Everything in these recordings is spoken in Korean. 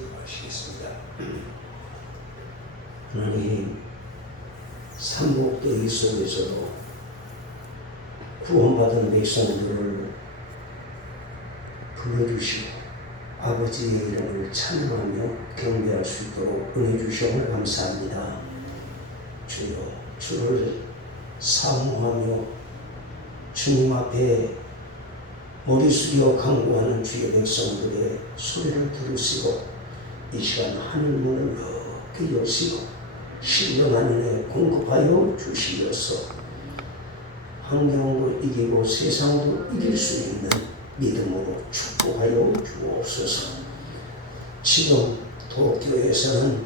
기도하시겠습니다. 하나님, 삼복대기 속에서도 구원받은 백성들을 불러주시고 아버지의 이름을 찬양하며 경배할 수 있도록 은혜 주시옵을 감사합니다. 주여, 주를 사모하며 주님 앞에 머리 숙여 간구하는 주의 백성들의 소리를 들으시고 이 시간 하늘 문을 넓게 여시고 신령한 은혜 공급하여 주시어서 환경도 이기고 세상도 이길 수 있는 믿음으로 축복하여 주옵소서. 지금 도쿄에서는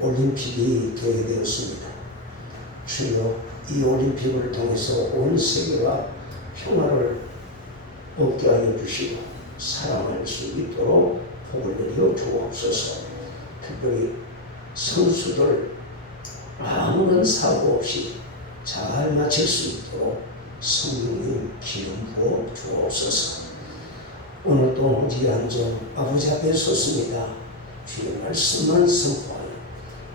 올림픽이 개최되었습니다. 주여, 이 올림픽을 통해서 온 세계가 평화를 얻게 하여 주시고 사랑할 수 있도록 복을 내려 주옵소서. 특별히 선수들 아무런 사고 없이 잘 마칠 수 있도록 성령님 기름 부어 주옵소서. 오늘도 지안정 아버지 앞에 섰습니다. 주의 말씀만 선포하여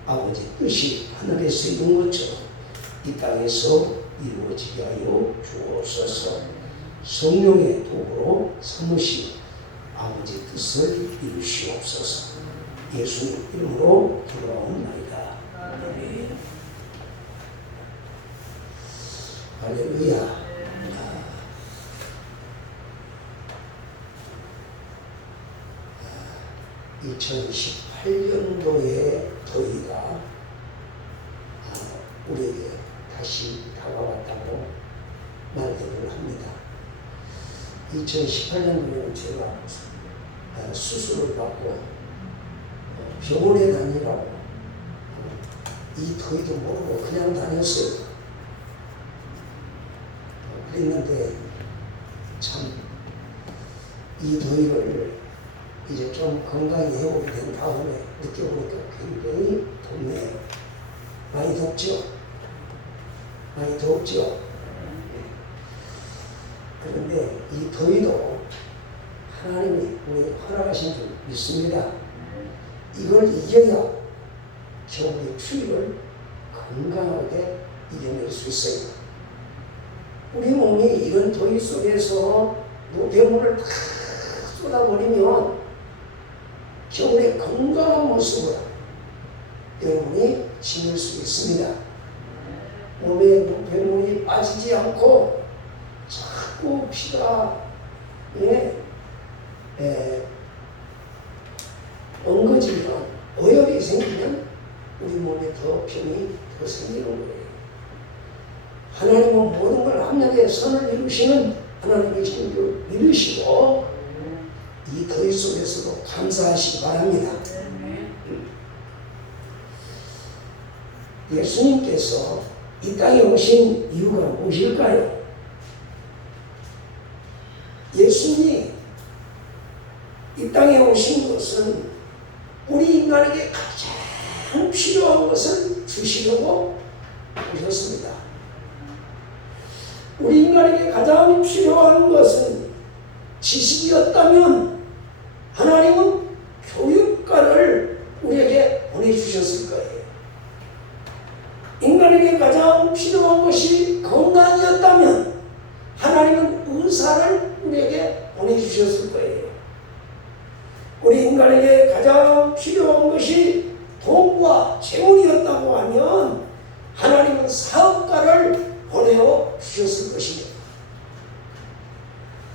아버지 뜻이 하늘에서 이룬 것처럼 이 땅에서 이루어지게 하여 주옵소서. 성령의 도구로 삼으시고 아버지 뜻을 이루시옵소서. 예수님 이름으로 기도하옵나이다. 아멘. 할렐루야. 2018년도의 더위가 우리에게 다시 다가왔다고 말들을 합니다. 2018년도에는 제가 수술을 받고 병원에 다니라고 이 더위도 모르고 그냥 다녔어요. 그랬는데 참 이 더위를 이제 좀 건강히 회복이 된 다음에 느껴보니까 굉장히 덥네요. 많이 덥죠? 많이 덥죠? 그런데 이 더위도 하나님이 우리 허락하신 줄 믿습니다. 이걸 이겨야 겨울의 추위를 건강하게 이겨낼 수 있어요. 우리 몸이 이런 더위 속에서 노폐물을 다 쏟아버리면 겨울의 건강한 모습으로 여러분이 지낼 수 있습니다. 몸에 노폐물이 빠지지 않고 자꾸 피가 엉거지면 오염이 생기면 우리 몸에 더 병이 더 생기는 거예요. 하나님은 모든 걸 합력에 선을 이루시는 하나님의 줄 믿으시고 이 더위 속에서도 감사하시기 바랍니다. 예수님께서 이 땅에 오신 이유가 무엇일까요? 예수님이 이 땅에 오신 것은 우리 인간에게 가장 필요한 것을 주시려고 오셨습니다. 우리 인간에게 가장 필요한 것은 지식이었다면 하나님은 교육가를 우리에게 보내주셨을 거예요. 인간에게 가장 필요한 것이 건강이었다면 하나님은 의사를 우리에게 보내주셨을 거예요. 우리 인간에게 가장 필요한 것이 돈과 재물이었다고 하면 하나님은 사업가를 보내어 주셨을 것입니다.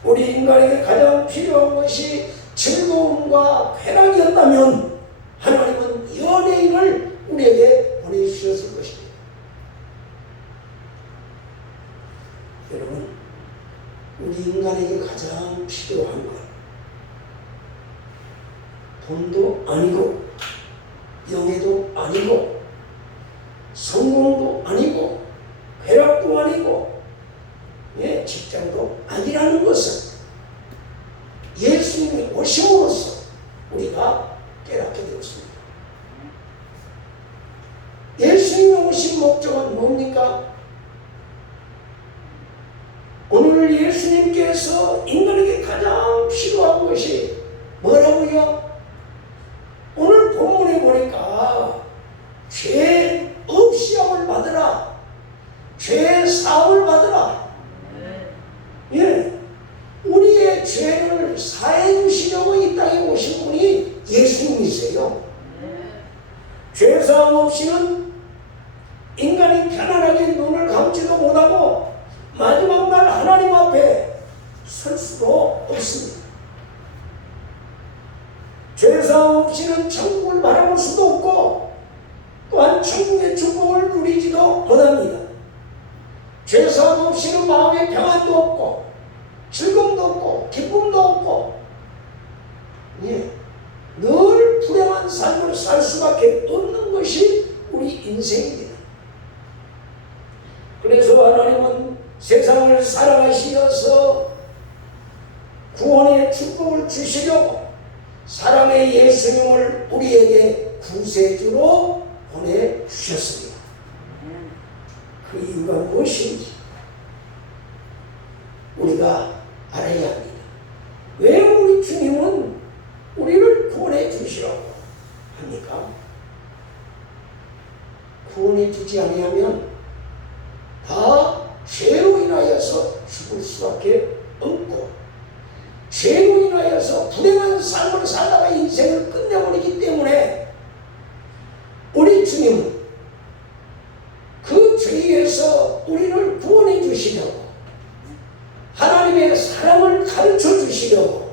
우리 인간에게 가장 필요한 것이 즐거움과 쾌락이었다면 하나님은 연예인을 우리에게 보내주셨을 것입니다. 여러분, 우리 인간에게 가장 필요한 것, 돈도 아니고 명예도 아니고 성공도 아니고 쾌락도 아니고 직장도 아니라는 것은 예수님이 오심으로써 우리가 깨닫게 되었습니다. 예수님이 오신 목적은 뭡니까? 오늘 예수님께서 인간에게 가장 필요한 것이 뭐라고요? 오신 분이 예수님이세요. 죄사함 없이는 인간이 편안하게 눈을 감지도 못하고 마지막 날 하나님 앞에 설 수도 없습니다. 죄사함 없이는 천국을 바라볼 수도 없고 또한 천국의 축복을 누리지도 못합니다. 죄사함 없이는 마음의 평안도 없고 즐거움도 없고 기쁨도 없고 늘 불행한 삶을 살 수밖에 없는 것이 우리 인생입니다. 그래서 하나님은 세상을 사랑하시어서 구원의 축복을 주시려고 사랑의 예수님을 우리에게 구세주로 보내주셨습니다. 그 이유가 무엇인지 우리가 알아야 합니다. 왜 우리 주님은 우리를 구원해 주시라고 합니까? 구원해 주지 아니하면 다 죄로 인하여서 죽을 수밖에 없고 죄로 인하여서 불행한 삶을 살다가 인생을 끝내버리기 때문에 우리 주님은 그 죄에서 우리를 구원해 주시려고 하나님의 사랑을 가르쳐 주시려고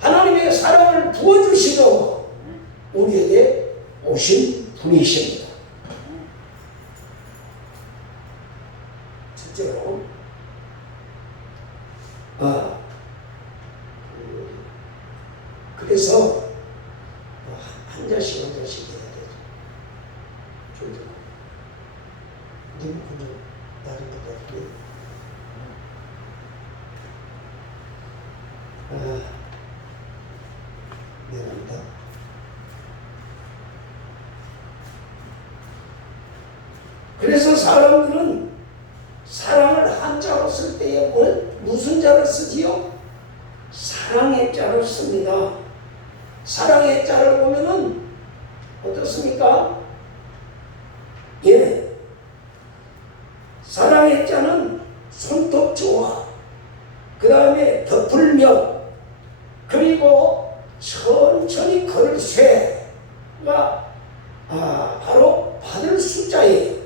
하나님의 사랑을 부어주시려고 우리에게 오신 분이십니다. 첫째로 그래서 한 잔씩 해야 되죠. 저도 님 그냥 나는 것 같은데 미안합니다. 그래서 사람들은 사랑을 한자로 쓸 때에 무슨 자를 쓰지요? 사랑의 자를 씁니다. 사랑의 자를 보면은 어떻습니까? 사랑의 자는 손톱조와 그 다음에 덮을며 그리고 천천히 걸을 쇠가 바로 받을 숫자예요.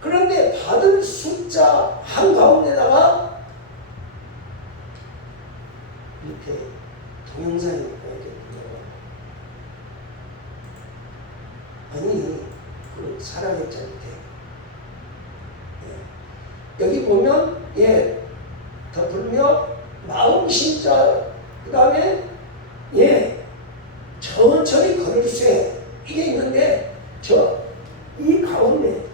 그런데 받을 숫자 한가운데다가 이렇게 동영상이 아니 그 사랑의 자 밑에 여기 보면 덮으며 마음 심자 그 다음에 천천히 걸을 쇠 이게 있는데 이 가운데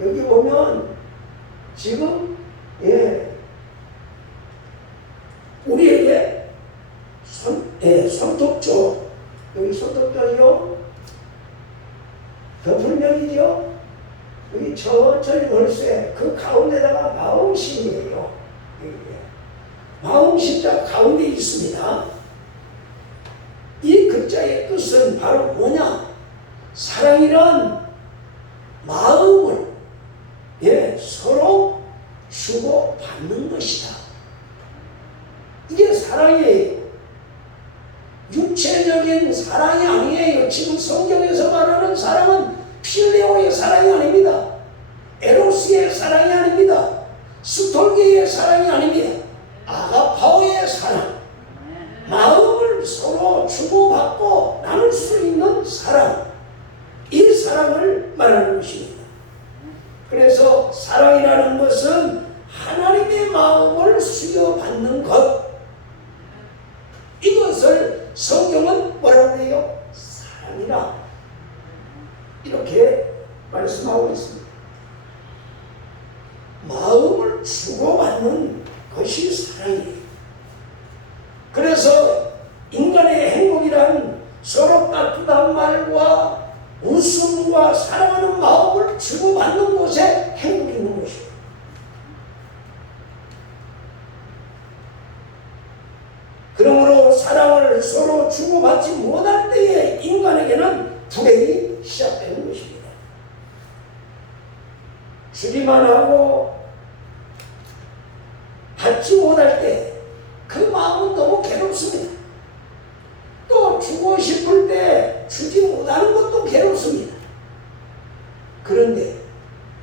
여기 보면 지금 우리에게 손톱조 여기 손톱조죠. 덮을면이죠. 여기 천천히 걸쇠 그 가운데다가 마음심이에요. 마음심자 가운데 있습니다. 이 글자의 뜻은 바로 뭐냐? 사랑이란 마음을 서로 주고 받는 것이다. 이게 사랑이에요. 육체적인 사랑이 아니에요. 지금 성경에서 말하는 사랑은 필레오의 사랑이 아닙니다. 에로스의 사랑이 아닙니다. 스톨게의 사랑이 아닙니다. 아가파오의 사랑. 마음을 서로 주고받고 나눌 수 있는 사랑. 이 사랑을 말하는 것입니다. 그래서 사랑이라는 것은 하나님의 마음을 수여받는 것. 이것을 성경은 뭐라고 해요? 사랑이라 이렇게 말씀하고 있습니다. 마음을 주고받는 것이 사랑이에요. 그래서 인간의 행복이란 서로 따뜻한 말과 웃음과 사랑하는 마음을 주고받는 곳에 행복이 있는 것입니다. 그러므로 사랑을 서로 주고받지 못할 때에 인간에게는 불행이 시작되는 것입니다. 주기만 하고 받지 못할 때 그 마음은 너무 괴롭습니다. 또 주고 싶을 때 주지 못하는 것도 괴롭습니다. 그런데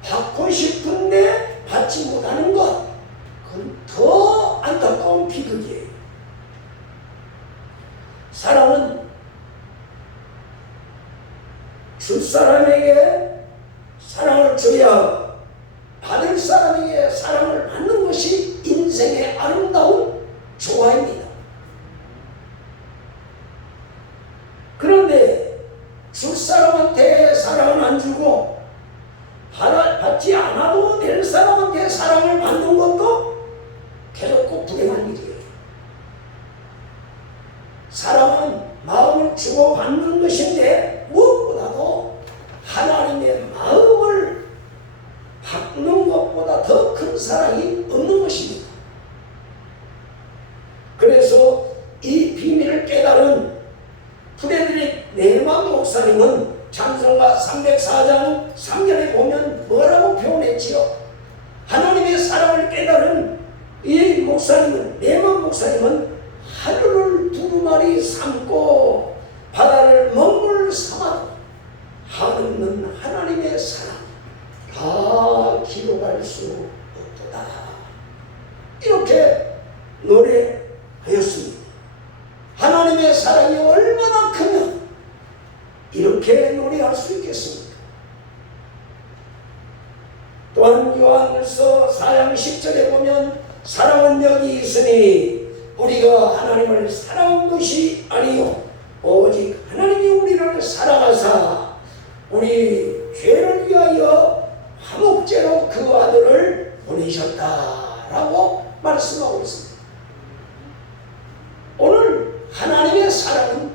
받고 싶은데 받지 못하는 것, 그건 더 안타까운 비극이에요. 사랑은 줄 사람에게 사랑을 줘야 받을 사람에게 사랑을 받는 것이 인생의 아름다운 조화입니다. 그런데 줄 사람한테 사랑을 안 주고 받지 않아도 될 사람한테 사랑을 받는 것도 괴롭고 불행한 일이에요. 사랑은 마음을 주고 받는 것인데 무엇보다도 하나님의 마음을 받는 것보다 더 큰 사랑이 없는 것입니다. 그래서 이 비밀을 깨달은 프레드릭 네만 목사님은 찬송가 304장 3절에 보면 뭐라고 표현했지요? 하나님의 사랑을 깨달은 이 목사님은, 네만 목사님은 하늘을 두루마리 삼고 바다를 먹물 삼아도 한없는 하나님의 사랑 다 기록할 수 없도다, 이렇게 노래하였습니다. 하나님의 사랑이 얼마나 크면 이렇게 노래할 수 있겠습니까? 또한 요한일서 4장 10절에 보면 사랑은 여기 있으니 우리가 하나님을 사랑한 것이 아니요 오직 하나님이 우리를 사랑하사 우리 죄를 위하여 화목제로 그 아들을 보내셨다라고 말씀하고 있습니다. 오늘 하나님의 사랑은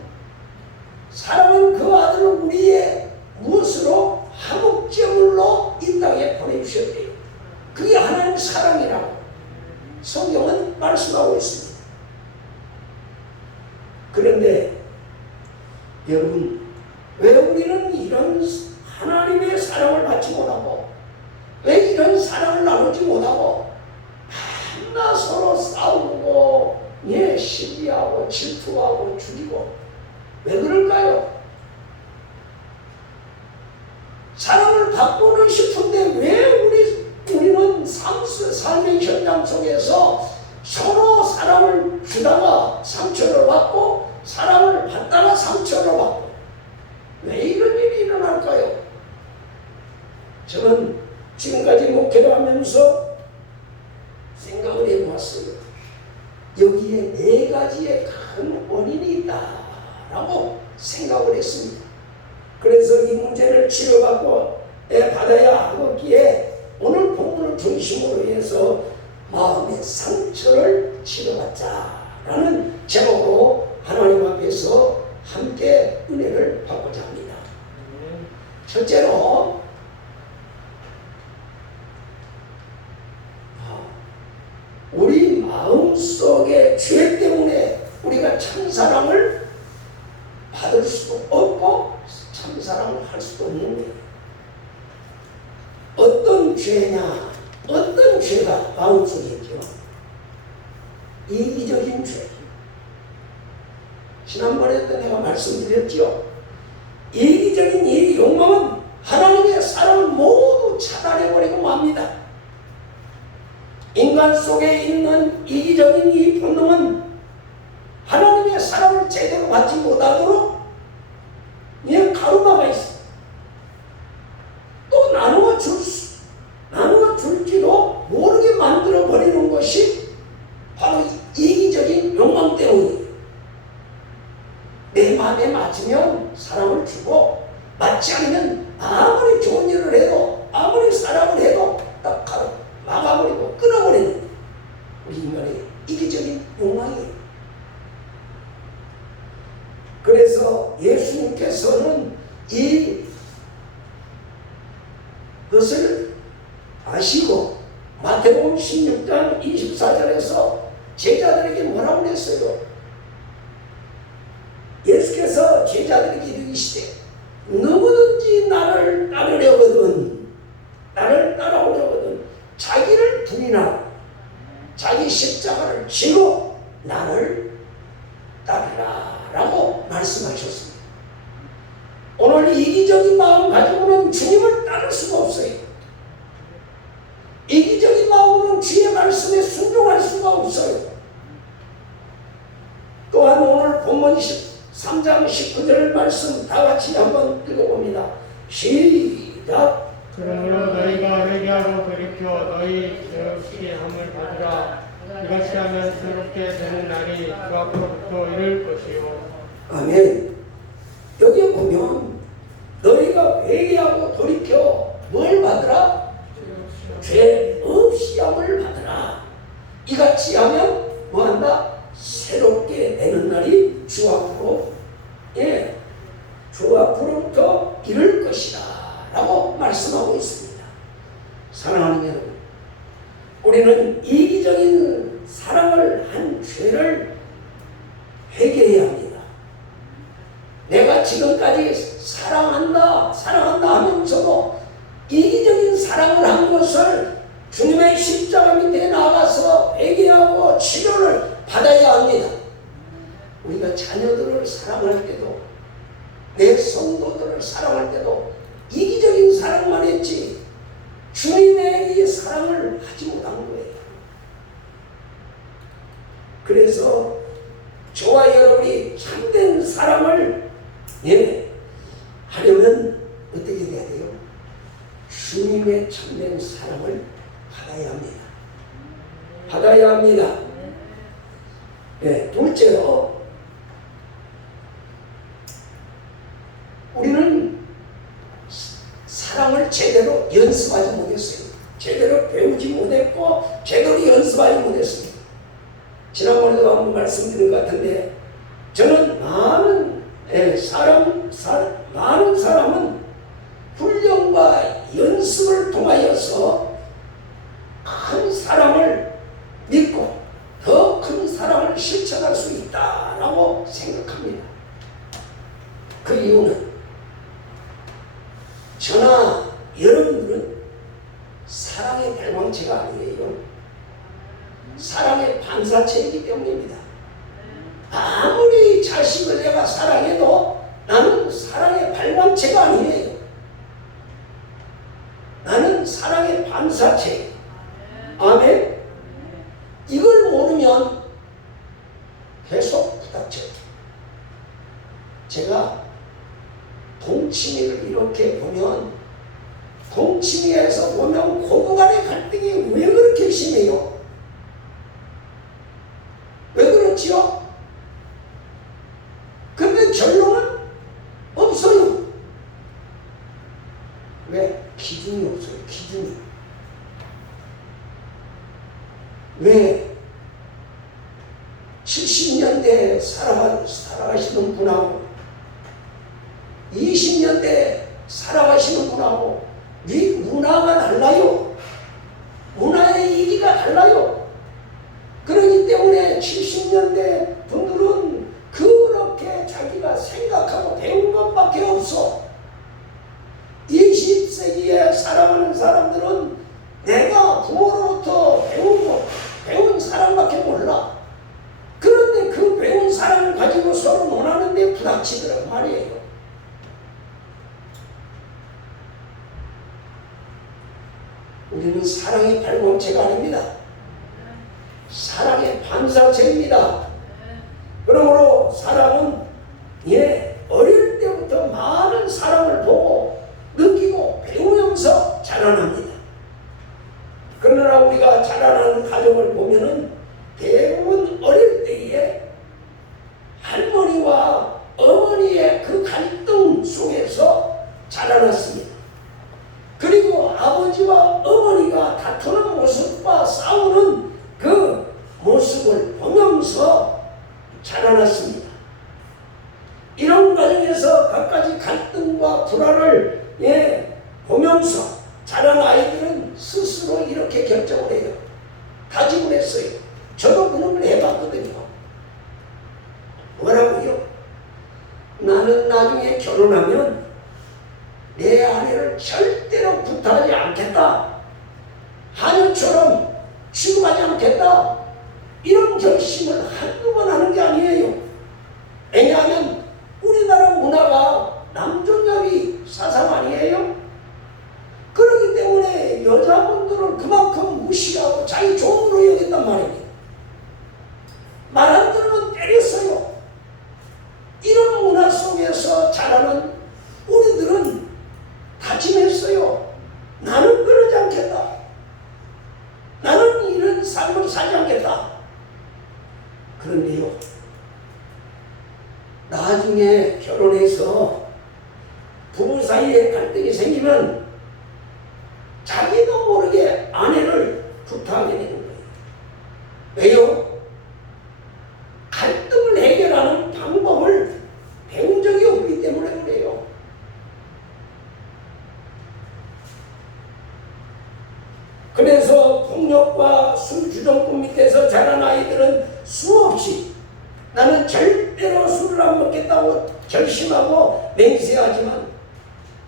그 아들을 우리의 무엇으로 화목제물로 이 땅에 보내주셨대요. 그게 하나님의 사랑이라고 성경은 말씀하고 있습니다. 그런데 여러분, 왜 우리는 이런 하나님의 사랑을 받지 못하고 왜 이런 사랑을 나누지 못하고 맨날 서로 싸우고 시비하고 질투하고 죽이고 왜 그럴까요? 사랑을 받고는 싶은데 왜 우리는 삶의 현장 속에서 서로 사랑을 주다가 상처를 받고 사랑을 받다가 상처를 받고 왜 이런 일이 일어날까요? 저는 지금까지 목회를 하면서 생각을 해보았어요. 여기에 4가지의 큰 원인이 있다라고 생각을 했습니다. 그래서 이 문제를 치료받고 받아야 하기에 오늘 본문을 중심으로 해서 마음의 상처를 치료받자라는 제목으로 하나님 앞에서 함께 은혜를 받고자 합니다. 첫째로 우리 마음속의 죄 때문에 우리가 참사랑을 받을 수도 없고 참사랑을 할 수도 없는 거예요. 어떤 죄냐? 어떤 죄가 마음속에 있죠? 이기적인 죄. 지난번에 내가 말씀드렸죠. 이기적인 이 욕망은 하나님의 사랑을 모두 차단해버리고 맙니다. 인간 속에 있는 이기적인 이 본능은 하나님의 사랑을 제대로 받지 못하도록 가루마가 있어. 또 나누어 줄지도 모르게 만들어 버리는 것이 바로 이기적인 욕망 때문이에요. 내 마음에 맞으면 사랑을 주고 맞지 않으면 아무리 좋은 일을 해도 아무리 사랑을 해도 딱 막아버리고 끊어버리는 우리 인간의 이기적인 욕망이에요. 그래서 예수님께서는 이것을 아시고 마태복음 16장 24절에서 제자들에게 뭐라고 그랬어요? 예수께서 제자들에게 이르시되 누구든지 나를 따르려거든, 나를 따라오려거든 자기를 부인하고 자기 십자가를 지고 나를 따르라 라고 말씀하셨습니다. 오늘 이기적인 마음 가지고는 주님을 따를 수가 없어요. 이기적인 마음으로는 주의 말씀에 순종할 수가 없어요. 또한 오늘 본문 3장 19절 말씀 다 같이 한번 읽어봅니다. 시작. 그러므로 너희가 회개하고 돌이켜 너희 죄없이 함을 받으라. 이같이 하면 새롭게 되는 날이 주 앞으로부터 이를 것이요. 아멘. 여기에 보면 너희가 회개하고 돌이켜 뭘 받으라? 죄 없이 함을 받으라. 이같이 하면 뭐한다? 새롭게 되는 날이 주 앞으로, 주 앞으로부터 이를 것이다 라고 말씀하고 있습니다. 사랑하는 여러분, 우리는 이기적인 사랑을 한 죄를 회개해야 합니다. 내가 지금까지 사랑한다 하면서도 이기적인 사랑을 한 것을 주님의 십자가 밑에 나가서 회개하고 치료를 받아야 합니다. 우리가 자녀들을 사랑할 때도, 내 성도들을 사랑할 때도 이기적인 사랑만 했지 주님의 이 사랑을 하지 못한 거예요. 그래서 저와 여러분이 참된 사랑을 하려면 어떻게 돼야 돼요? 주님의 참된 사랑을 받아야 합니다. 받아야 합니다. 둘째로, 우리는 사랑을 제대로 연습하지 못했어요. 제대로 배우지 못했고 제대로 연습하지 못했습니다. 지난번에도 한번 말씀드린 것 같은데, 저는 많은 사람은 훈련과 연습을 통하여서 큰 사랑을 믿고 더 큰 사랑을 실천할 수 있다라고 생각합니다. 그 이유는 저나 여러분들은 사랑의 발광체가 아니에요. 사랑의 반사체이기 때문입니다. 아무리 자식을 내가 사랑해도 나는 사랑의 발광체가 아니에요. 나는 사랑의 반사체. 아멘. 이걸 모르면 계속 부닥쳐요. 제가 동치미를 이렇게 보면, 동치미에서 보면 고부간의 갈등이 왜 그렇게 심해요? 왜 그렇지요? 근데 결론은 없어요. 왜? 기준이 없어요. 기준이. 왜? 70년대에 살아가시는 분하고 20년대에 살아가시는 분하고 문화가 달라요. 문화의 이기가 달라요. 그렇기 때문에 70년대 분들은 그렇게 자기가 생각하고 배운 것밖에 없어. 20세기에 살아가는 사람들은 내가 부모로부터 배운 사랑밖에 몰라. 그런데 그 배운 사랑을 가지고 서로 논하는데 부닥치더란 말이에요. 우리는 사랑의 발광체가 아닙니다. 사랑의 반사체입니다. 그러므로 사랑은 어릴 때부터 많은 사랑을 보고 느끼고 배우면서 자라납니다. 그러나 우리가 자라나는 가정을 보면은 대부분 어릴 때에 할머니와 어머니의 그 갈등 속에서 자라났습니다. 그리고 아버지와 어머니가 다투는 모습과 싸우는 그 모습을 보면서 자라났습니다. 이런 과정에서 갖가지 갈등과 불화를 보면서 자란 아이들은 스스로 이렇게 결정을 해요. 다짐을 했어요. 저도 그런 걸 해봤거든요. 뭐라고요? 나는 나중에 결혼하면 사람을 절대로 구타하지 않겠다, 한유처럼 취급하지 않겠다, 이런 결심을 한두 번 하는 게 아니에요. 왜냐하면 우리나라 문화가 남존여비 사상 아니에요? 그렇기 때문에 여자분들을 그만큼 무시하고 자기 종으로 여겼단 말입니다. 말 안 들으면 때렸어요. 이런 문화 속에서 자라는 우리들은 다짐했어요. 나는 그러지 않겠다. 나는 이런 삶을 살지 않겠다. 그런데요, 나중에 결혼해서 부부 사이에 갈등이 생기면 자기도 모르게 아내를 구타하게 되는 거예요. 왜요? 갈등을 해결하는 방법을 배운 적이 없기 때문에 그래요. 그래서 폭력과 술주정꾼 밑에서 자란 아이들은 수없이 나는 절대로 술을 안 먹겠다고 결심하고 맹세하지만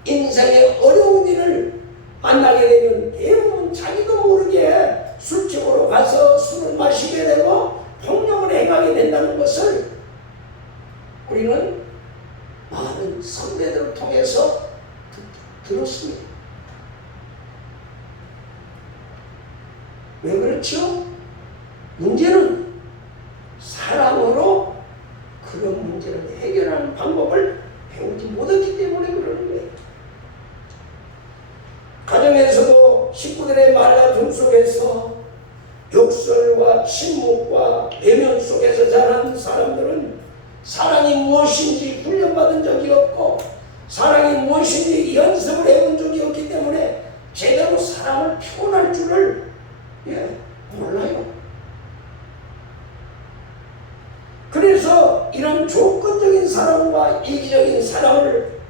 인생의 어려운 일을 만나게 되면 대부분 자기도 모르게 술집으로 가서 술을 마시게 되고 폭력을 행하게 된다는 것을 우리는 많은 선배들을 통해서 들었습니다. 왜 그렇죠? 문제는 사랑으로 그런 문제를 해결하는 방법을 배우지 못했기 때문에 그러는 거예요. 가정에서도 식구들의 말다툼 속에서 욕설과 침묵과 외면 속에서 자란 사람들은 사랑이 무엇인지 훈련받은 적이 없고 사랑이 무엇인지 연습을 해본 적이 없기 때문에 제대로 사랑을 표현할 줄을 몰라요. 그래서 이런 조건적인 사랑과 이기적인 사랑을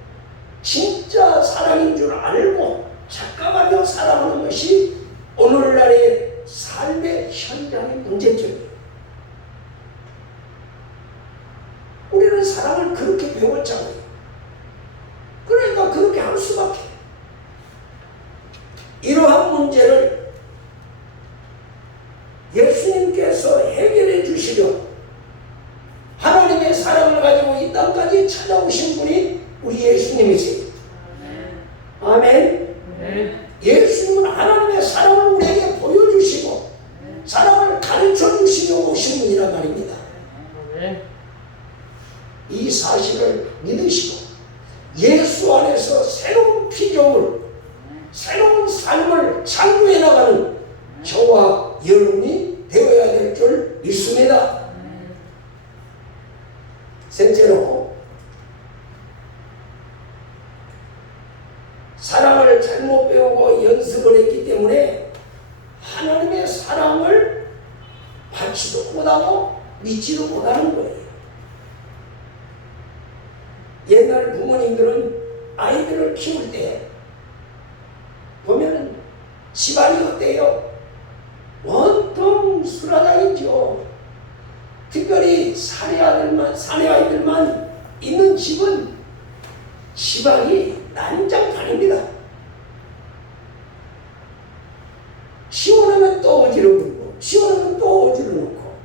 진짜 사랑인 줄 알고 착각하며 살아가는 것이 오늘날의 삶의 현장의 문제점이에요. 우리는 사랑을 그렇게 배웠잖아요. 그러니까 그렇게 할 수밖에. 이러한 문제를 예수님께서 해결해 주시려 하나님의 사랑을 가지고 이 땅까지 찾아오신 분이 우리 예수님이세요. 아멘. 예수님은 하나님의 사랑을 우리에게 보여주시고 사랑을 가르쳐 주시려 오신 분이란 말입니다. 이 사실을 믿으시고 예수 안에서 새로운 피조물, 새로운 삶을 창조해 나가는 저와 여러분이 되어야 될 줄 믿습니다. 셋째로, 사랑을 잘못 배우고 연습을 했기 때문에 하나님의 사랑을 받지도 못하고 믿지도 못하는 거예요. 옛날 부모님들은 아이들을 키울 때 보면은 집안이 어때요? 온통 술하다이죠. 특별히 사내 아이들만 있는 집은 집안이 난장판입니다. 시원하면 또 어지럽고 시원하면 또 어지럽고.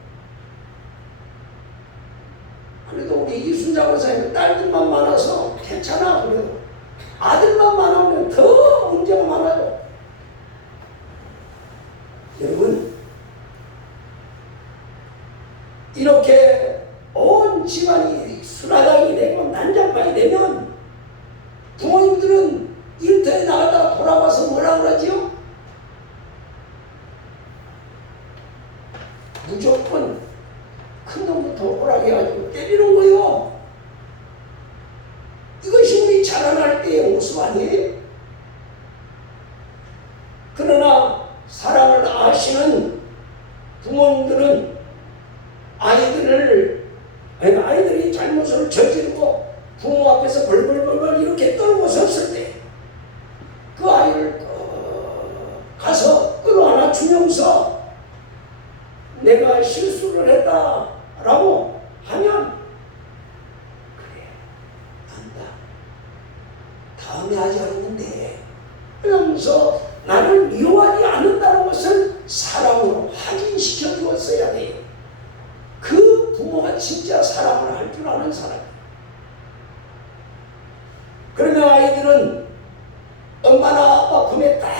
그래도 우리 이순자 권사님은 딸들만 많아서 괜찮아. 그래도 아들만 많으면 더 문제가 많아요. 여러분, 이렇게 온 집안이 수라장이 되고 난장판이 되면 부모님들은 일터에 나갔다가 돌아와서 뭐라 그러지요? 무조건 큰 놈부터 오락해가지고 때리는 거요. 이것이 우리 자라날 때의 모습 아니에요? 그러나 사랑을 아시는 부모님들은 아이들이 잘못을 저지르고 부모 앞에서 벌벌벌벌 이렇게 떨고 섰을 때 그 아이를 가서 끌어안아 주면서 내가 실수를 했다라고 하면 그래, 안다. 다음에 하지 않았는데 그러면서 나를 미워하지 않는다는 것을 사랑으로 확인시켜 주었어야 돼요. 그 부모가 진짜 사랑을 할 줄 아는 사람. 그러면 아이들은 엄마나 아빠 품에 딱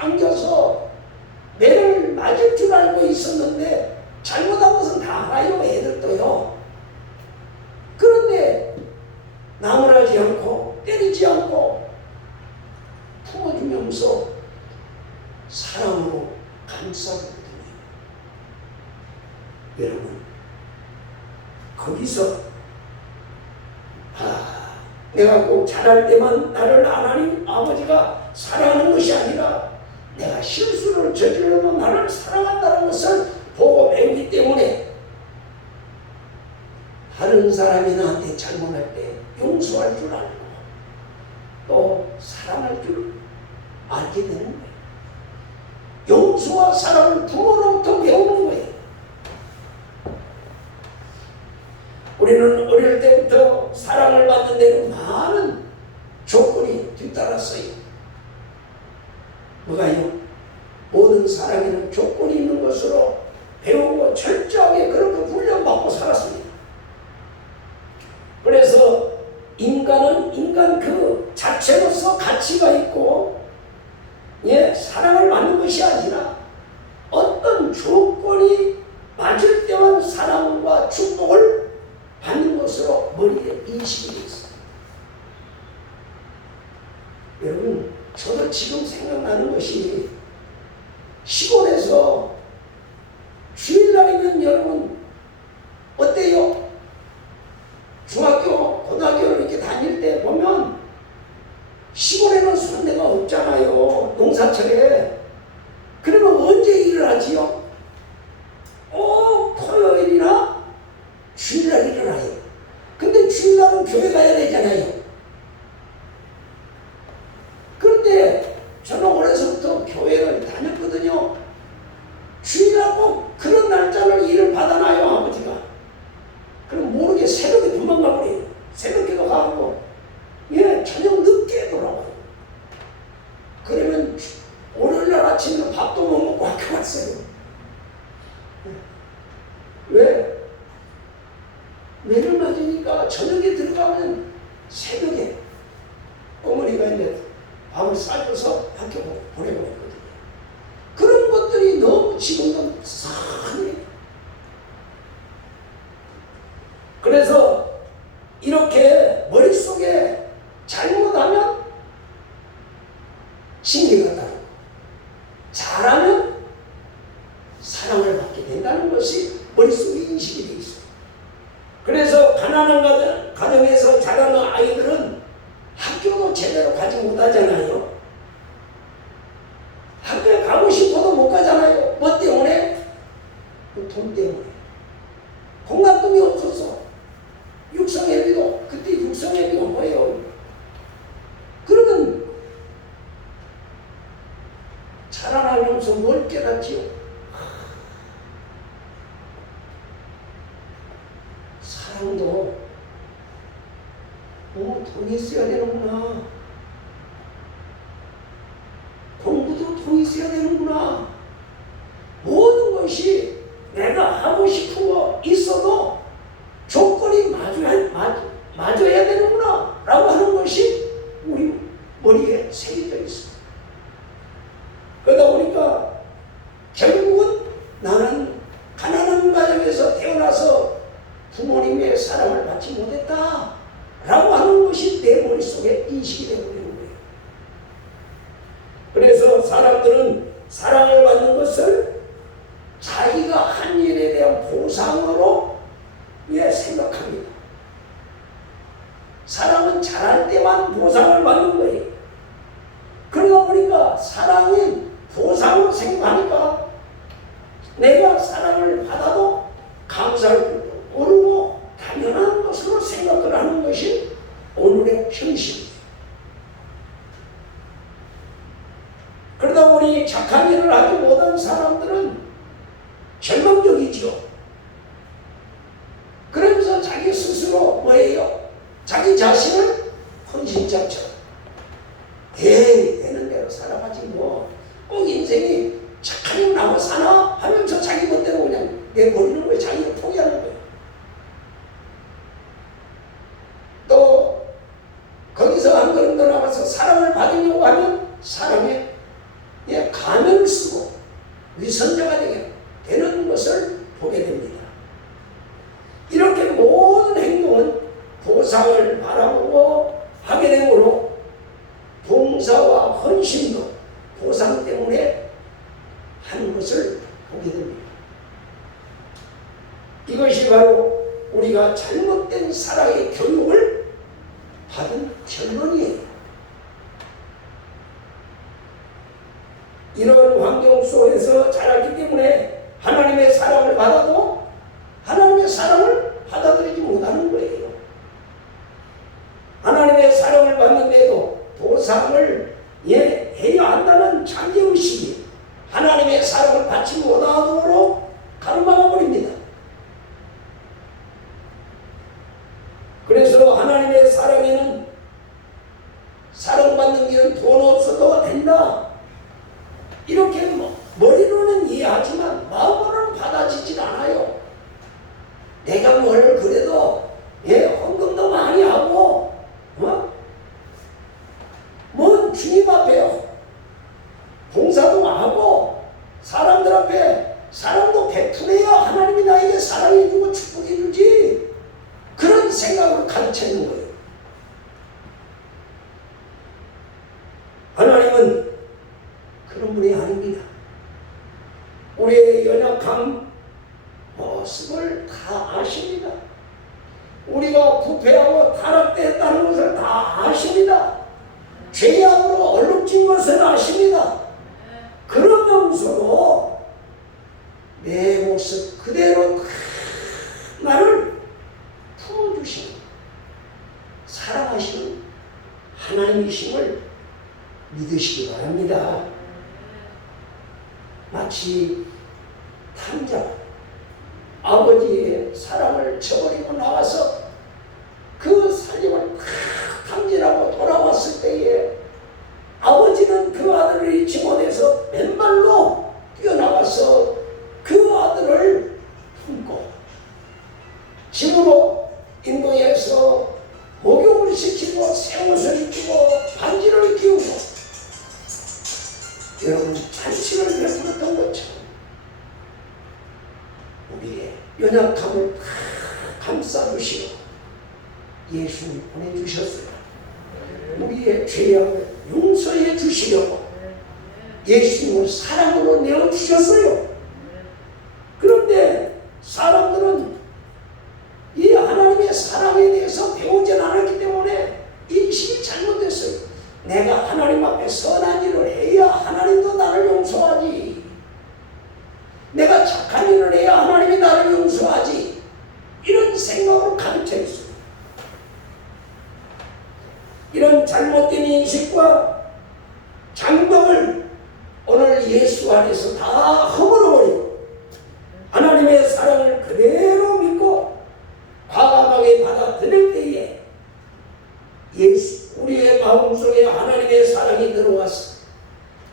안겨서 매를 맞을 줄 알고 있었는데 잘못한 것은 다 알아요. 애들도요. 그런데 나무라지 않고 때리지 않고 품어주면서 사랑으로 감싸거든요. 여러분 거기서 내가 꼭 잘할 때만 나를 하나님 아버지가 사랑하는 것이 아니라 내가 실수를 저질러도 나를 사랑한다는 것을 보고 배우기 때문에 다른 사람이 나한테 잘못할 때 용서할 줄 알고 또 사랑할 줄 알게 되는 거예요. 용서와 사랑을 부모로부터 배우는 거예요. 우리는 어릴 때부터 사랑을 받는 데는 많은 조건이 뒤따랐어요. 뭐가요? 모든 사람에는 조건이 있는 것으로 배우고 철저하게 그렇게 훈련받고 살았습니다. 그래서 인간은 인간 그 자체로서 가치가 있고 사랑을 받는 것이 아니라 어떤 조건이 맞을 때만 사랑과 축복을 받는 것으로 머리에 인식이 되어 있어요. 여러분 저도 지금 생각나는 것이 시골에서 주일날이면 여러분 어때요? 중학교, 고등학교를 이렇게 다닐 때 보면 시골에는 손대가 없잖아요. 농사철에. 그러면 언제 일을 하지요? 토요일이나 주일날 일을 해요. 근데 주일날은 교회 가야 되잖아요. 그런데 저는 어려서부터 교회를 다녔거든요. 주일날 꼭 그런 날짜를 일을 받아놔요, 아버지가. 그럼 모르게 새벽에 도망가 버려요. 새벽에도 가고, 저녁 늦게 돌아와요. 그러면 월요일날 아침에 밥도 못 먹고 학교 갔어요. 왜? 매를 맞으니까 저녁에 들어가면 새벽에 어머니가 이제 밥을 싸줘서 학교 보내고 있거든요. 그런 것들이 너무 지금도 상해요. 그래서 이렇게 머릿속에 잘못하면 징계가 따르고 잘하면 사랑을 받게 된다는 것이 머릿속에 인식이 되어 있어요. 그래서 가난한 가정에서 자라는 아이들은 학교도 제대로 가지 못하잖아요. 학교에 가고 싶어도 못 가잖아요. 뭐 때문에? 돈 때문에. 공감동이 없어서. 육성예비도 그때 육성예비가 뭐예요? 그러면 자라나면서 뭘 깨닫지요? 사랑도 돈이 있어야 되는구나. 공부도 돈이 있어야 되는구나. 모든 것이 내가 하고 싶은 거 있어도 조건이 맞아야 되는구나 라고 하는 것이 우리 머리에 새겨져 있어요. 그러다 보니까 결국은 나는 가난한 가정에서 태어나서 부모님의 사랑을 받지 못했다 라고 하는 것이 내 머릿속에 인식이 되어버리는 거예요. 그래서 사람들은 사랑을 받는 것을 자기가 한 일에 대한 보상으로 생각합니다. 사랑은 잘할 때만 보상을 받는 거예요. 그러다 보니까 사랑이 보상으로 생각하니까 내가 사랑을 받아도 감사할 줄도 모르고 당연한 것으로 생각을 하는 것이 오늘의 현실이에요. 그러다 보니 착한 일을 하지 못한 사람들은 절망적이죠. 그러면서 자기 스스로 뭐예요? 자기 자신을 헌신자처럼 살아가지 뭐. 꼭 인생이 착한 힘 나고 사나 하면서 자기 멋대로 그냥 내버리는 거예요. 자기를 포기하는 거예요. 또 거기서 한 걸음 더 나가서 사랑을 받으려고 하면 사랑에 가면을 쓰고 위선자가 되는 것을 보게 됩니다. 이렇게 모든 행동은 보상을 바라보고 하게 되므로 봉사와 헌신도 보상 때문에 하는 것을 보게 됩니다. 이것이 바로 우리가 잘못된 사랑의 교육을 받은 결론이에요. 이런 환경 속에서 자랐기 때문에 하나님의 사랑을 받아도 하나님의 사랑을 받아들이지 못하는 거예요. 하나님의 사랑을 받는데도 보상을 해야 한다는 자기의식이 하나님의 사랑을 받지 못하도록 가로막아 버립니다. 그래서 하나님의 사랑에는 사랑받는 길은 돈 없어도 된다. 이렇게 머리로는 이해하지만 마음으로는 받아지질 않아요. 내가 뭘 그래도 헌금도 많이 하고 뭔 주님 앞에 봉사도 하고 사람들 앞에 사랑도 베풀어야 하나님이 나에게 사랑해주고 축복해주지. 그런 생각으로 가르치는 거예요. 하나님은 그런 분이 아닙니다. 우리의 연약함 모습을 다 아십니다. 우리가 부패하고 타락되었다는 것을 다 아십니다. 죄악으로 얼룩진 것을 아십니다. 그러면서도 내 모습 그대로 나를 품어주시는 사랑하시는 하나님이심을 믿으시기 바랍니다. 마치 탐자 아버지의 사랑을 저버리고 나와서 그 살림을 탐지하고 돌아왔을 때에 아버지는 그 아들을 잃지 못해서 맨발로 뛰어나가서 그 아들을 품고 집으로 인도해서 목욕을 시키고 새 옷을 입히고 반지를 끼우고 여러분 잔치를 베풀었던 것처럼 우리의 연약함을 감싸주시고 예수님 보내주셨어요. 우리의 죄악을 용서해 주시려고 예수님을 사랑으로 내어주셨어요. 그런데 사람들은 이 하나님의 사랑에 대해서 배우지 않았기 때문에 인식이 잘못됐어요. 내가 하나님 앞에 선한 일을 해야 하나님도 나를 용서하지. 내가 착한 일을 해야 하나님이 나를 용서하지. 이런 생각으로 가르쳐 있어요. 이런 잘못된 인식과 장벽을 오늘 예수 안에서 다 허물어버리고 하나님의 사랑을 그대로 믿고 과감하게 받아들일 때에 우리의 마음속에 하나님의 사랑이 들어와서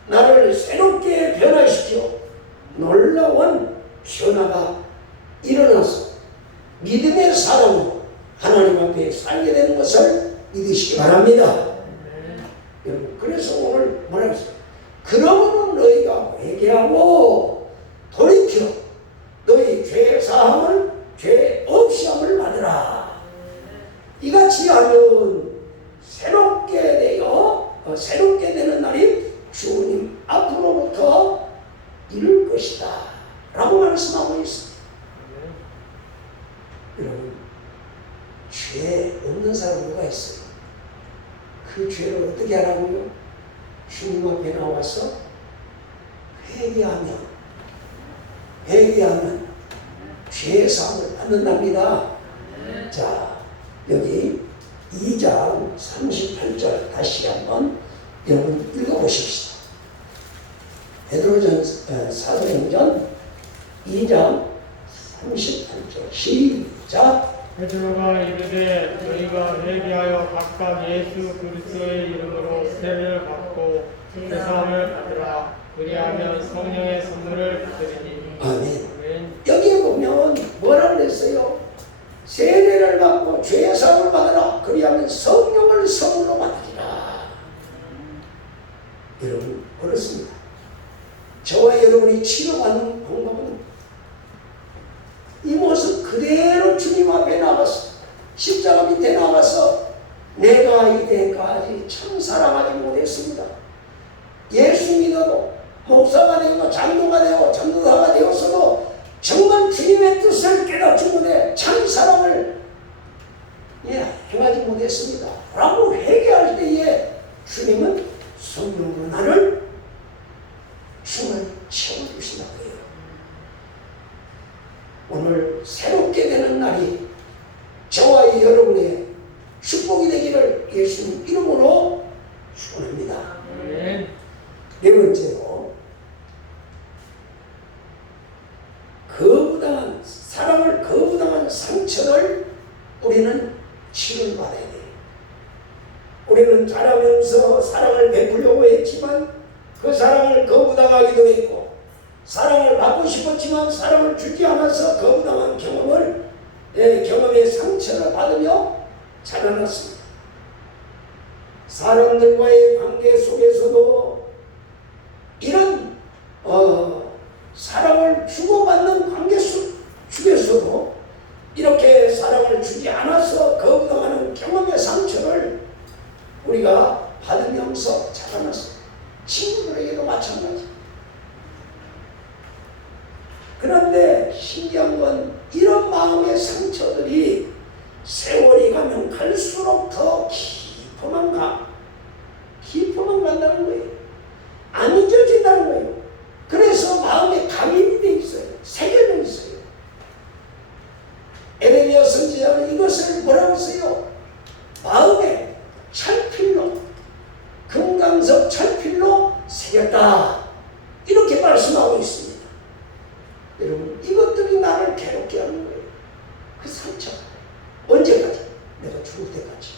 나를 새롭게 변화시켜 놀라운 변화가 일어나서 믿음의 사랑으로 하나님 앞에 살게 되는 것을 믿으시기 바랍니다. 여러분, 그래서 오늘 뭐라고 했어요? 그러므로 너희가 회개하고 돌이켜 너희 죄 사함을 죄 없이 함을 받으라. 이같이 하면 새롭게 되는 날이 주님 앞으로부터 이룰 것이다 라고 말씀하고 있습니다. 여러분, 죄 없는 사람 누가 있어요? 그 죄를 어떻게 하라고요? 주님 앞에 나와서 회개하면 죄 사함을 받는답니다. 자, 여기 2장 38절 다시 한번 여러분 읽어보십시오. 베드로전 사도행전 2장 38절 시작. 베드로가 이르되 너희가 회개하여 각각 예수 그리스도의 이름으로 세례를 받고 죄사함을 받으라. 그리하면 성령의 선물을 받으리니. 아멘. 아멘. 여기에 보면 뭐라 그랬어요? 세례를 받고 죄의 사함을 받으라. 그리하면 성령을 선물로 받으리라. 여러분 그렇습니다. 저와 여러분이 치료받는 방법은 이 모습 그대로 주님 앞에 나가서 십자가 밑에 나가서 내가 이때까지 참 사랑하지 못했습니다. 예수 믿어도 목사가 되고 장로가 되고 전도사가 되었어도 정말 주님의 뜻을 깨닫지 못해 참 사랑을 행하지 못했습니다 라고 회개할 때에 주님은 성령으로 나를 춤을 채워주신다 거예요. 오늘 새롭게 되는 날이 저와 여러분의 축복이 되기를 예수님 이름으로 축원합니다. 네 번째로 거부당한 사랑을 거부당한 상처를 우리는 치료를 받아야 돼요. 우리는 자라면서 사랑을 베풀려고 했지만 그 사랑을 거부당하기도 했고 사랑을 받고 싶었지만 사랑을 주지 않아서 거부당한 경험의 상처를 받으며 자라났습니다. 사람들과의 관계 속에서도 이런 사랑을 주고받는 관계 속에서도 이렇게 사랑을 주지 않아서 거부당하는 경험의 상처를 우리가 받으면서 자라났습니다. 친구들에게도 마찬가지. 그런데 신기한 건 이런 마음의 상처들이 세월이 가면 갈수록 더 깊어만 간다는 거예요. 안 잊어진다는 거예요. 그래서 마음에 각인이 돼 있어요. 새겨져 있어요. 에레미야 선지자는 이것을 뭐라고 써요? 마음에 찰필로, 금강석 찰필로 새겼다. 이렇게 말씀하고 있습니다. 여러분, 이것들이 나를 괴롭게 하는 거예요. 그 상처. 언제까지? 내가 죽을 때까지.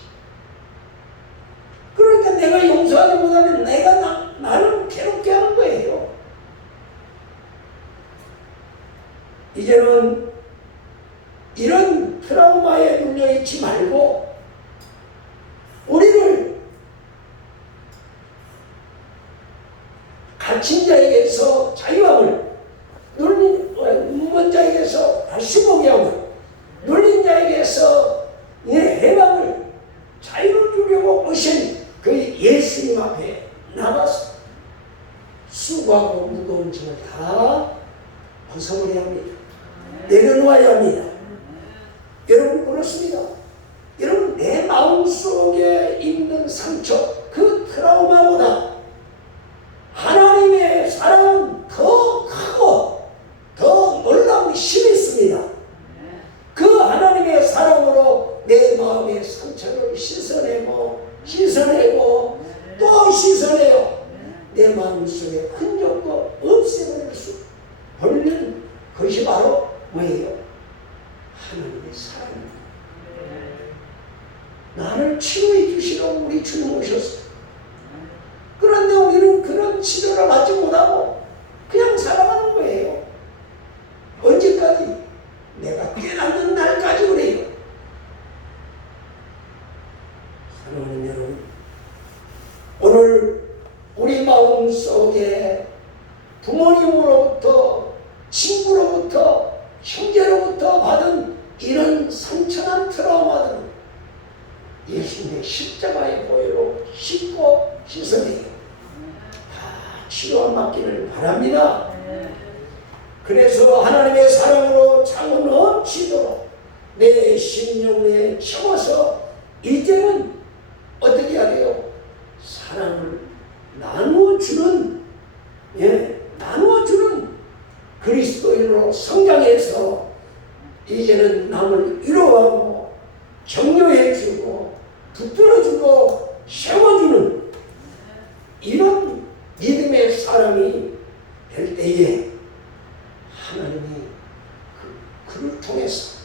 그러니까 내가 용서하지 못하면 내가 나를 괴롭게 하는 거예요. 이제는 이런 트라우마에 눌려있지 말고 우리를 갇힌 자에게서 자유함을, 눌린 자에게서 다시 보게 하고 눌린 자에게서 해방을, 자유를 주려고 오신 그 예수님 앞에 나가서 수고하고 무거운 짐을 다 벗어버려야 합니다. 내려놓아야 합니다. 여러분 그렇습니다. 여러분 내 마음속에 있는 상처, 그 트라우마보다 하나님의 사랑은 더 크고 더 놀라운 힘이 있습니다. 그 하나님의 사랑으로 내 마음의 상처를 씻어내고 또 씻어내요. 내 마음속에 흔적도 없애버릴 수 없는 것이 바로 뭐예요? 하나님의 사랑입니다. 나를 치료해 주시려고 우리 주님 오셨어요. 그런데 우리는 그런 치료를 받지 못하고 그냥 살아가는 거예요. 언제까지? 내가 깨닫는 날까지 그래요. 사랑하는 여러분, 오늘 우리 마음속에 부모님으로부터, 친구로부터, 형제로부터 받은 이런 상처난 트라우마들은 예수님의 십자가의 보혈로 씻고 씻어내요. 다 치료를 받기를 바랍니다. 그래서 하나님의 사랑으로 차고 넘치도록 내 심령에 채워서 이제는 어떻게 해야 돼요? 사랑을 나누어주는 그리스도인으로 성장해서 이제는 남을 위로하고 격려해주고 붙들어주고 세워주는 이런 믿음의 사람이 될 때에 하나님이 그를 통해서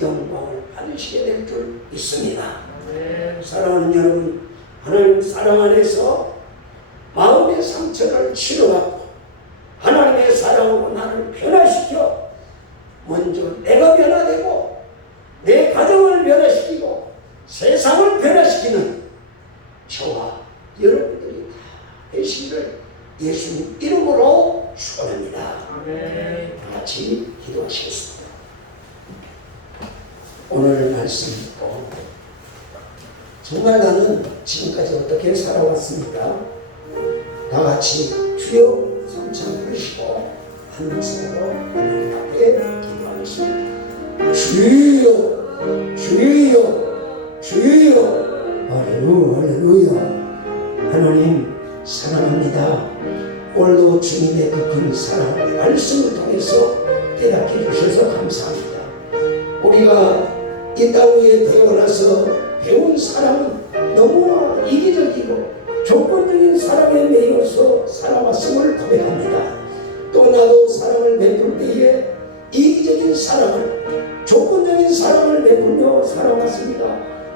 영광을 받으시게 될 줄 믿습니다. 사랑하는 여러분, 하나님 사랑 안에서 마음의 상처를 치료하고 하나님의 사랑으로 나를 변화시켜 먼저 내가 변화되고 내 가정을 변화시키고 세상을 변화시키는 저와 여러분들이 다 되시기를 예수님 이름으로 축원합니다. 같이 기도하시겠습니다. 오늘 말씀도 정말 나는 지금까지 어떻게 살아왔습니까? 다 같이 주여 성찬 부르시고 한 목소리로 하나님 앞에 기도하겠습니다. 주여 주여 주여 할렐루야 하나님 사랑합니다. 오늘도 주님의 그 큰 사랑 말씀을 통해서 깨닫게 주셔서 감사합니다. 우리가 이 땅 위에 태어나서 배운 사람은 너무나 이기적이고 조건적인 사랑에 매여서 살아왔음을 고백합니다. 또 나도 사랑을 베풀 때에 이기적인 사랑을 조건적인 사랑을 베풀며 살아왔습니다.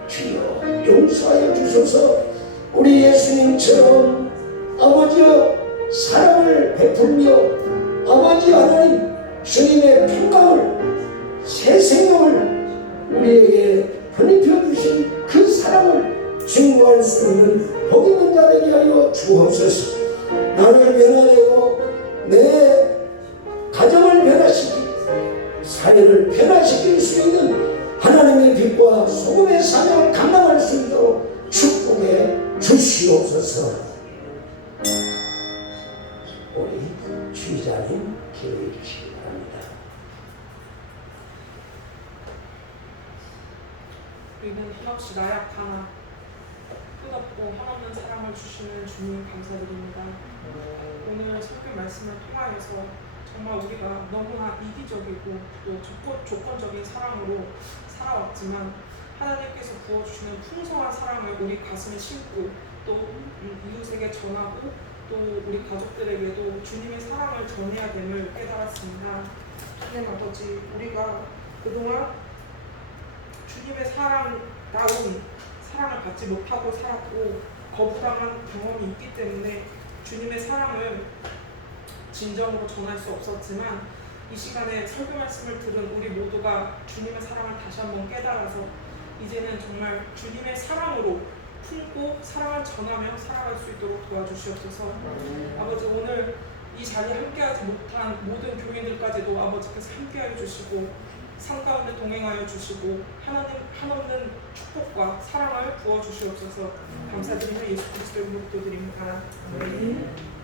주여 용서하여 주셔서 우리 예수님처럼 아버지여 사랑을 베풀며 아버지 하나님 주님의 평강을 새 생명을 우리에게 편입혀 주신 그 사랑을 증거할 수 있는 복이 있는 자 되게 하여 주옵소서. 나를 변화되고 내 가정을 변화시키고 사회를 변화시킬 수 있는 하나님의 빛과 소금의 사명을 감당할 수 있도록 축복해 주시옵소서. 우리 주의자님 기도해 주시기 바랍니다. 우리는 한없이 나약하나 끝없고 한없는 사랑을 주시는 주님 감사드립니다. 오늘 설교 말씀을 통하여서 정말 우리가 너무나 이기적이고 또 조건적인 사랑으로 살아왔지만 하나님께서 부어주시는 풍성한 사랑을 우리 가슴에 심고 또 이웃에게 전하고 또 우리 가족들에게도 주님의 사랑을 전해야 됨을 깨달았습니다. 하나님 아버지, 우리가 그동안 주님의 사랑다운 사랑을 받지 못하고 살았고 거부당한 경험이 있기 때문에 주님의 사랑을 진정으로 전할 수 없었지만 이 시간에 설교 말씀을 들은 우리 모두가 주님의 사랑을 다시 한번 깨달아서 이제는 정말 주님의 사랑으로 품고 사랑을 전하며 살아갈 수 있도록 도와주시옵소서. 아버지, 오늘 이 자리에 함께하지 못한 모든 교인들까지도 아버지께서 함께하여 주시고 삶 가운데 동행하여 주시고 하나님 한없는 축복과 사랑을 부어주시옵소서. 감사드리며 예수 그리스도의 이름으로 기도드립니다. 아멘.